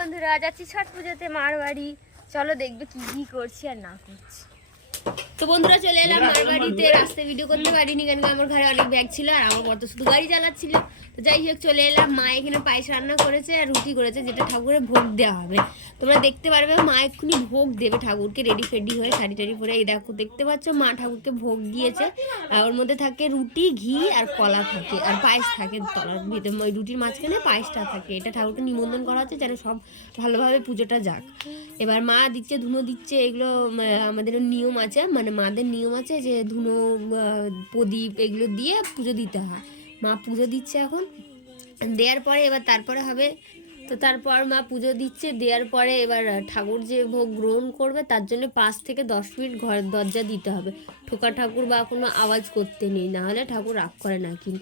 বন্ধুরা, যাচ্ছি ছট পুজোতে মার বাড়ি। চলো দেখবে কি কি করছি আর না করছি। তো বন্ধুরা চলে এলাম মার বাড়িতে। রাস্তায় ভিডিও করতে পারিনি কেন আমার ঘরে অনেক ব্যাগ ছিল আর আমার বর তো শুধু গাড়ি চালাচ্ছিল। তো যাই হোক চলে এলাম। মা এখানে পায়েস রান্না করেছে আর রুটি করেছে, যেটা ঠাকুরের ভোগ দেওয়া হবে। তোমরা দেখতে পারবে মা এক্ষুনি ভোগ দেবে ঠাকুরকে, রেডি ফেডি হয়ে শাড়ি টাড়ি পরে। এই দেখো দেখতে পাচ্ছ মা ঠাকুরকে ভোগ দিয়েছে। আর ওর মধ্যে থাকে রুটি, ঘি আর কলা থাকে আর পায়েস থাকে তলার ভিতরে। ওই রুটির মাঝখানে পায়েসটা থাকে। এটা ঠাকুরকে নিমন্ত্রণ করা হচ্ছে যেন সব ভালোভাবে পুজোটা যাক। এবার মা দিচ্ছে, ধুনো দিচ্ছে। এগুলো আমাদের নিয়ম আছে, মানে মাদের নিয়ম আছে যে ধুনো, প্রদীপ এগুলো দিয়ে পুজো দিতে হয়। মা পুজো দিচ্ছে এখন। দেওয়ার পরে এবার তারপরে হবে। তো তারপর মা পুজো দিচ্ছে, দেওয়ার পরে এবার ঠাকুর যে ভোগ গ্রহণ করবে তার জন্য 5 থেকে 10 মিনিট ঘরের দরজা দিতে হবে। ঠোকা ঠাকুর বা কোনো আওয়াজ করতে নেই, না হলে ঠাকুর রাগ করে নাকি।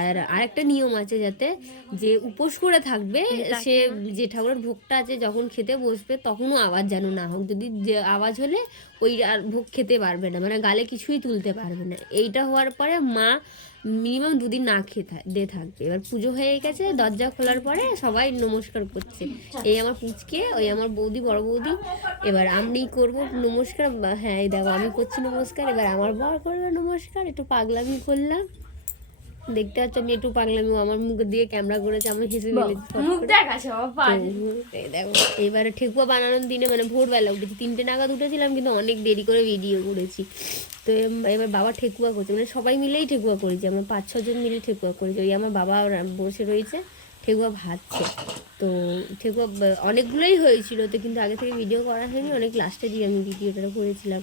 আর আরেকটা নিয়ম আছে, যাতে যে উপোস করে থাকবে সে যে ঠাকুরের ভোগটা আছে যখন খেতে বসবে তখনও আওয়াজ যেন না হোক। যদি যে আওয়াজ হলে ওই আর ভোগ খেতে পারবে না, মানে গালে কিছুই তুলতে পারবে না। এইটা হওয়ার পরে মা মিনিমাম 2 দিন না খেয়ে থাকবে। এবার পুজো হয়ে গেছে, দরজা খোলার পরে সবাই নমস্কার করছে। এই আমার পুচকে, ওই আমার বৌদি, বড় বৌদি। এবার আমি করব নমস্কার। হ্যাঁ এই দেখো আমি করছি নমস্কার। এবার আমার বর করবে নমস্কার। একটু পাগলামি করলাম, দেখতে পাচ্ছ আমি একটু পাগলামি। আমার মুখ দিয়ে ক্যামেরা করেছে, আমি হেসে ফেলেছি। দেখো এবারে ঠেকুয়া বানানোর দিনে মানে ভোরবেলা উঠেছি, 3টে নাগাদ উঠেছিলাম, কিন্তু অনেক দেরি করে ভিডিও করেছি। তো এবার বাবা ঠেকুয়া করছে, মানে সবাই মিলেই ঠেকুয়া করেছি, আমরা 5-6 জন মিলে ঠেকুয়া করেছি। ওই আমার বাবা বসে রয়েছে ঠেকুয়া ভাজছে। তো ঠেকুয়া অনেকগুলোই হয়েছিল, তো কিন্তু আগে থেকে ভিডিও করা হয়নি, অনেক লাস্টে দিয়ে আমি ভিডিওটা করেছিলাম।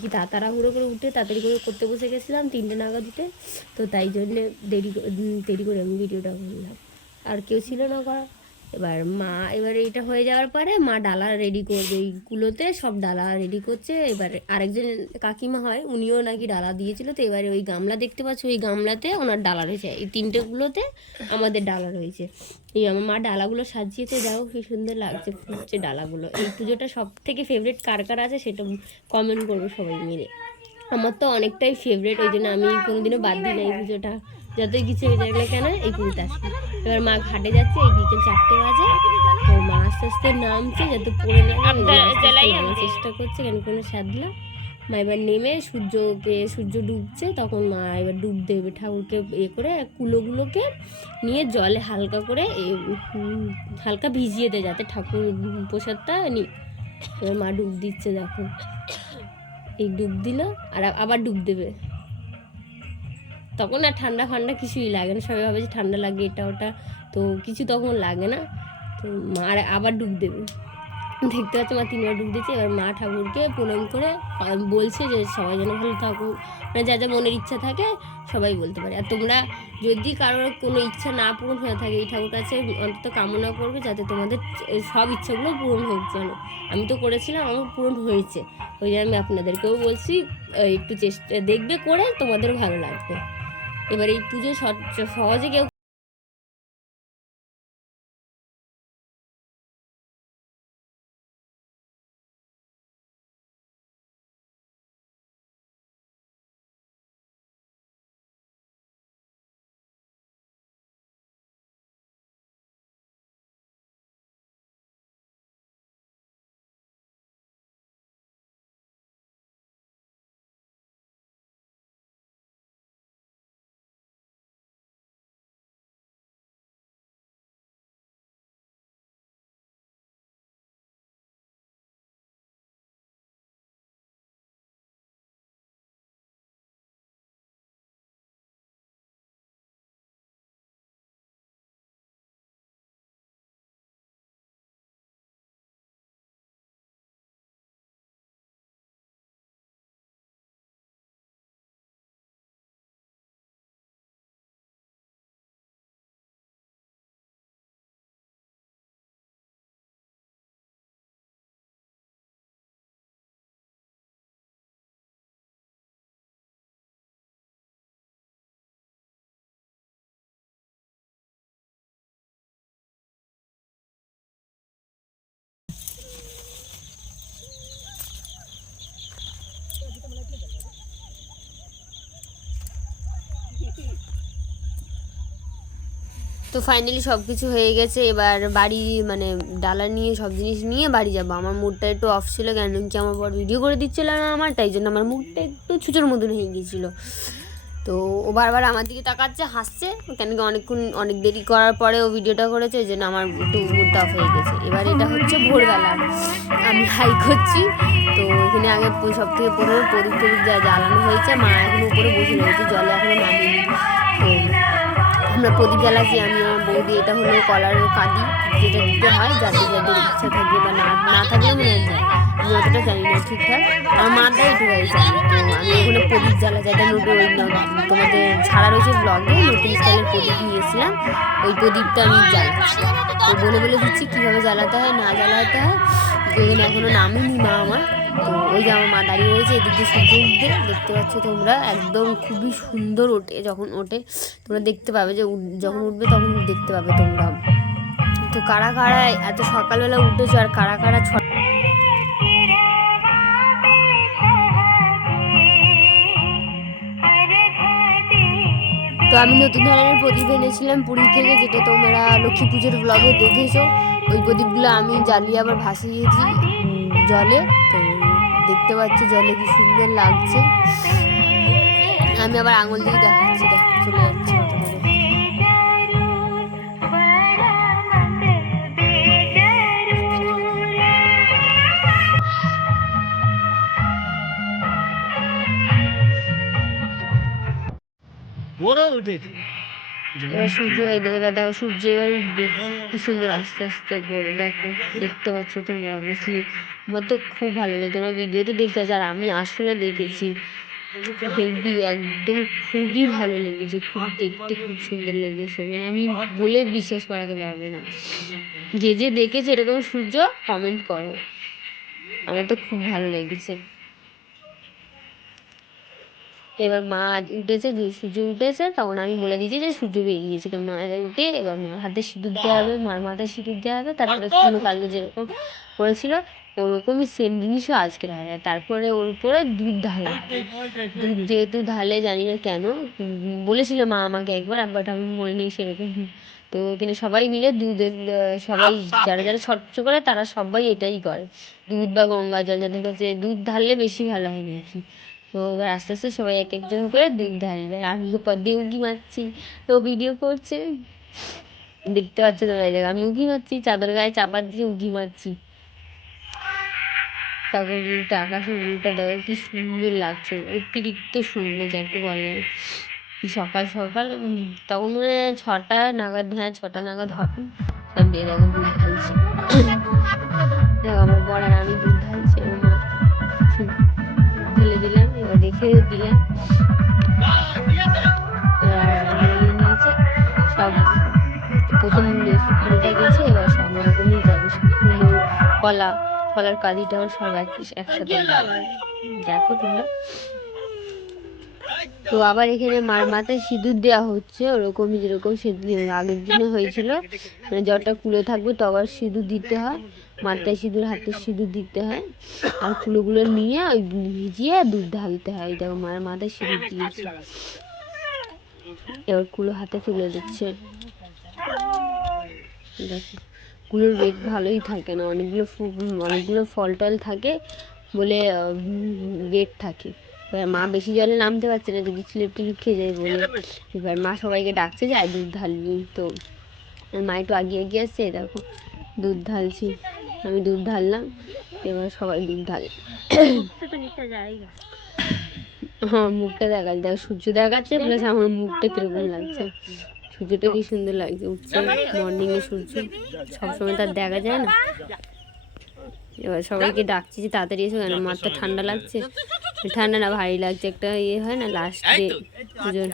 কি তাড়াহুড়ো করে উঠে তাড়াতাড়ি করে করতে বসে গেছিলাম 3টে নাগাদ উঠে। তো তাই জন্যে দেরি করে আমি ভিডিওটা করলাম, আর কেউ ছিল না করা। এবার মা এবার এইটা হয়ে যাওয়ার পরে মা ডালা রেডি করবে, এই কুলোতে সব ডালা রেডি করছে। এবার আরেকজন কাকিমা হয়, উনিও নাকি ডালা দিয়েছিল। তো এবারে ওই গামলা দেখতে পাচ্ছ, ওই গামলাতে ওনার ডালা রয়েছে। এই 3টেগুলোতে আমাদের ডালা রয়েছে। এই আমার মা ডালাগুলো সাজিয়েছে, দেখো কি সুন্দর লাগছে ফুটছে ডালাগুলো। এই পুজোটা সব থেকে ফেভারিট কার কার আছে সেটা কমেন্ট করবে সবাই মিলে। আমার তো অনেকটাই ফেভারিট, ওই জন্য আমি কোনোদিনও বাদ দিই না এই পুজোটা। যতই কিছু হয়ে যাবে কেন এই পুজোতে আসি। এবার মা ঘাটে যাচ্ছে, এই বিকেল 4টে বাজে। তো মা আস্তে আস্তে নামছে, যাতে পড়ে না নামার চেষ্টা করছে, কেন কোনো সাদলা। মা এবার নেমে সূর্য ডুবছে, তখন মা এবার ডুব দেবে ঠাকুরকে করে কুলোগুলোকে নিয়ে জলে হালকা করে হালকা ভিজিয়ে দেয়, যাতে ঠাকুর প্রসাদটা নিই। এবার মা ডুব দিচ্ছে, দেখো এই ডুব দিল আর আবার ডুব দেবে। তখন আর ঠান্ডা ফান্ডা কিছুই লাগে না, সবাই ভাবে যে ঠান্ডা লাগে এটা ওটা, তো কিছু তখন লাগে না। তো মা আবার ডুব দেবে, দেখতে পাচ্ছ মা 3বার ডুব দিচ্ছে। এবার মা ঠাকুরকে প্রণাম করে বলছে যে সবাই যেন ভালো থাকুক, মানে যা যা মনের ইচ্ছা থাকে সবাই বলতে পারে। আর তোমরা যদি কারোর কোনো ইচ্ছা না পূরণ হয়ে থাকে, এই ঠাকুর কাছে অন্তত কামনা করবে যাতে তোমাদের সব ইচ্ছাগুলো পূরণ হোক যেন। আমি তো করেছিলাম, আমার পূরণ হয়েছে। ওই জন্য আমি আপনাদেরকেও বলছি একটু চেষ্টা দেখবে করে, তোমাদের ভালো লাগবে। এবার এই পুজো সহজে কেউ তো ফাইনালি সব কিছু হয়ে গেছে, এবার বাড়ি মানে ডালা নিয়ে সব জিনিস নিয়ে বাড়ি যাবো। আমার মুডটা একটু অফ ছিল, কেন কি আমার বড় ভিডিও করে দিচ্ছিল না আমার, তাই জন্য আমার মুডটা একটু ছুচোর মতন হয়ে গিয়েছিলো। তো ও বারবার আমার দিকে তাকাচ্ছে, হাসছে, কেন কি অনেক দেরি করার পরে ও ভিডিওটা করেছে, ওই জন্য আমার একটু মুডটা অফ হয়ে গেছে। এবার এটা হচ্ছে ভোরবেলা, আমি হাই করছি। তো এখানে আগে সব থেকে প্রথমে প্রদীপ যা জ্বালানো হয়েছে, মা এখন উপরে বসে রয়েছে, জলে এখনো নামেনি। তো আমরা প্রদীপ জ্বালাচ্ছি আমি আমার বৌদি। এটা হলো কলার কাঁদি, যেটা দিতে হয় যাদের যাদের ইচ্ছা থাকে বা না থাকলেও মনে হয় যায়, আমি অতটা জানি না ঠিকঠাক, আমার মাথায় এটুকাই জানি। তো আমি ওখানে প্রদীপ জ্বালা যাই, তোমাদের ছাড়া রয়েছে ব্লগে, নতুন স্টাইলের প্রদীপ নিয়েছিলাম, ওই প্রদীপটা আমি জ্বালাচ্ছি। তো বলে দিচ্ছি কীভাবে জ্বালাতে হয় না জ্বালাতে হয়। যেদিন এখনো নামেনি মা আমার, তো ওই যে আমার মা দাঁড়িয়ে রয়েছে, এদিক দিয়ে সূর্য উঠবে, দেখতে পাচ্ছ তোমরা, একদম খুবই সুন্দর ওঠে। যখন ওঠে তোমরা দেখতে পাবে, যে যখন উঠবে তখন দেখতে পাবে তোমরা। তো কারা কারা এত সকালবেলা উঠেছো আর কারা কারা তো আমি নতুন ধরনের প্রদীপ এনেছিলাম পুরী থেকে, যেটা তোমরা লক্ষ্মী পুজোর ব্লগে দেখেছো। ওই প্রদীপগুলো আমি জ্বালিয়ে আবার ভাসিয়েছি জলে। তো দেখতে পাচ্ছি জলে কি সুন্দর লাগছে। আমি আবার আঙুল দিয়ে দেখাচ্ছি, চলে যাচ্ছে কত করে। এবার সূর্য দেখো, সূর্য এবার উঠবে, কি সুন্দর আস্তে আস্তে করে দেখো, দেখতে পাচ্ছ তুমি। অবশ্যই আমার তো খুব ভালো লাগে, তোমার ভিডিওতে দেখতে পাচ্ছ, আর আমি আসলে দেখেছি একদম খুবই ভালো লেগেছে, খুব দেখতে খুব সুন্দর লেগেছে, আমি বলে বিশ্বাস করাতে পারবে না। যে যে দেখেছে এরকম সূর্য কমেন্ট করো, আমার তো খুব ভালো লেগেছে। এবার মা উঠেছে, সূর্য উঠেছে, তখন আমি বলে দিয়েছি যে সূর্য বেরিয়েছে। তো মা উঠে এবার মার হাতে সিঁদুর দেওয়া হবে, মার মাথায় সিঁদুর দেওয়া হবে, তারপরে কালকে যেরকম করেছিল ওরকমই সেম জিনিসও আজকে হয়। তারপরে ওর উপরে দুধ ঢালে, দুধ যেহেতু ঢালে জানি না কেন, বলেছিল মা আমাকে একবার, বাট আমি মনে নেই সেরকম। তো এখানে সবাই মিলে দুধের, সবাই যারা যারা ছটফট করে তারা সবাই এটাই করে, দুধ বা গঙ্গা জল, যাদের কাছে দুধ ঢাললে বেশি ভালো হয় নাকি। তো এবার আস্তে আস্তে সবাই এক একজন করে দুধ ঢালবে, আমি উপর দিয়ে উঁকি মারছি, তো ভিডিও করছে, দেখতে পাচ্ছ তোমরা, এই আমি উঁকি মারছি, চাদর গায়ে চাপা দিয়ে উঁকি মারছি। তারপর আকাশের ভিউটা দেখো কি সুন্দর লাগছে, অতিরিক্ত সুন্দর যাকে বলে। সকাল সকাল তখন মনে হয় 6টা নাগাদ, হ্যাঁ 6টা নাগাদ হবে, সব দিয়ে দেখো দুধ ঢালছি। দেখো আমার বড় আর আমি দুধ ঢালছি, ঢেলে দিলাম, এবার রেখে দিলাম। নিয়েছে সব, প্রথম ফুলটা গেছে, এবার সব রকমই যাবে, ফুল কলার কাঁদিটাও সব একসাথে দেখো তোমরা। তো আবার এখানে মার মাথায় সিঁদুর দেওয়া হচ্ছে, ওরকমই যেরকম আগের দিনে হয়েছিল, মানে যটা কুলো থাকবে তবার সিঁদুর দিতে হয়, মাথায় সিঁদুর হাতে সিঁদুর দিতে হয়, আর কুলোগুলো নিয়ে ওই ভিজিয়ে দুধ ঢালতে হয়। দেখো মায়ের মাথায় সিঁদুর দিয়েছে, এবার কুলো হাতে তুলে দিচ্ছে। দেখো কুলোর রেট ভালোই থাকে না, অনেকগুলো ফল টল থাকে বলে রেট থাকে। এবার মা বেশি জলে নামতে পারছে না, যদি স্লিপ টিলিপ খেয়ে যায় বলে, এবার মা সবাইকে ডাকছে যে দুধ ঢালবি। তো মা একটু আগিয়ে এগিয়ে আসছে, দেখো দুধ ঢালছি, আমি দুধ ঢাললাম, এবার সবাই দুধ ঢাল। হ্যাঁ মুখটা দেখা, দেখো সূর্য দেখাচ্ছে, প্লাস আমার মুখটা কিরকম লাগছে, সূর্যটা কি সুন্দর লাগছে উঠছে, মর্নিংয়ে সূর্য সবসময় তার দেখা যায় না। এবার সবাইকে ডাকছি যে তাড়াতাড়ি এসো, কেন মাথা ঠান্ডা লাগছে, ঠান্ডা না ভারী লাগছে, একটা ইয়ে হয় না লাস্ট ডে পুজোর।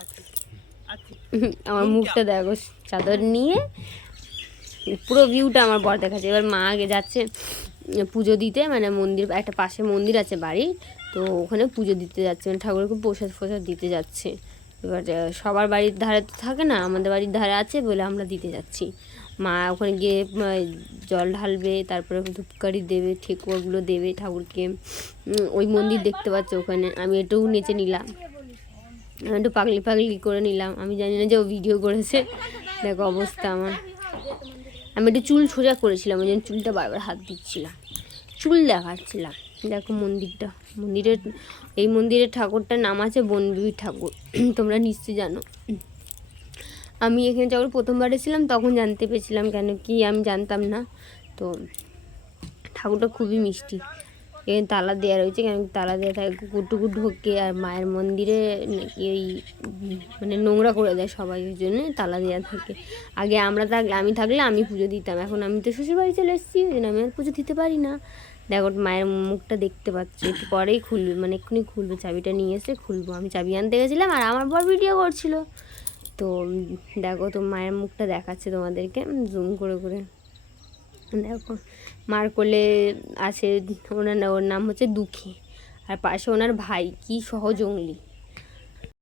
আমার মুখটা দেখো, চাদর নিয়ে পুরো ভিউটা আমার বর দেখাচ্ছে। এবার মা আগে যাচ্ছে পুজো দিতে, মানে মন্দির, একটা পাশে মন্দির আছে বাড়ির, তো ওখানে পুজো দিতে যাচ্ছে, মানে ঠাকুরকে প্রসাদ ফসাদ দিতে যাচ্ছে। এবার সবার বাড়ির ধারে তো থাকে না, আমাদের বাড়ির ধারে আছে বলে আমরা দিতে যাচ্ছি। মা ওখানে গিয়ে জল ঢালবে, তারপরে ধূপকাঠি দেবে, ঠেকুয়াগুলো দেবে ঠাকুরকে। ওই মন্দির দেখতে পাচ্ছ ওখানে, আমি একটু নেচে নিলাম, একটু পাগলি করে নিলাম, আমি জানি না যে ও ভিডিও করেছে, দেখো অবস্থা আমার। আমি একটু চুল সোজা করেছিলাম, ওই জন্য চুলটা বারবার হাত দিচ্ছিলাম, চুল দেখাচ্ছিলাম। দেখো মন্দিরটা, এই মন্দিরের ঠাকুরটার নাম আছে বনবিবি ঠাকুর, তোমরা নিশ্চয়ই জানো। আমি এখানে যখন প্রথমবার এসেছিলাম তখন জানতে পেরেছিলাম, কেন কি আমি জানতাম না। তো ঠাকুরটা খুবই মিষ্টি। এখানে তালা দেওয়া রয়েছে, কেন তালা দেওয়া থাকে, কুকুর টুকুর ঢোকে, আর মায়ের মন্দিরে এই মানে নোংরা করে দেয় সবাই, ওই জন্য তালা দেওয়া থাকে। আগে আমি থাকলে আমি পুজো দিতাম, এখন আমি তো শ্বশুরবাড়ি চলে এসেছি, ওই জন্য আমি আর পুজো দিতে পারি না। দেখো মায়ের মুখটা দেখতে পাচ্ছি, একটু পরেই খুলবে, মানে এক্ষুনি খুলবে, চাবিটা নিয়ে এসে খুলবো। আমি চাবি আনতে গেছিলাম আর আমার বর ভিডিও করছিল। তো দেখো তো মায়ের মুখটা দেখাচ্ছে তোমাদেরকে জুম করে করে। দেখো মার কোলে আছে ওর নাম হচ্ছে দুঃখী, আর পাশে ওনার ভাই, কি সহজঙ্গলি,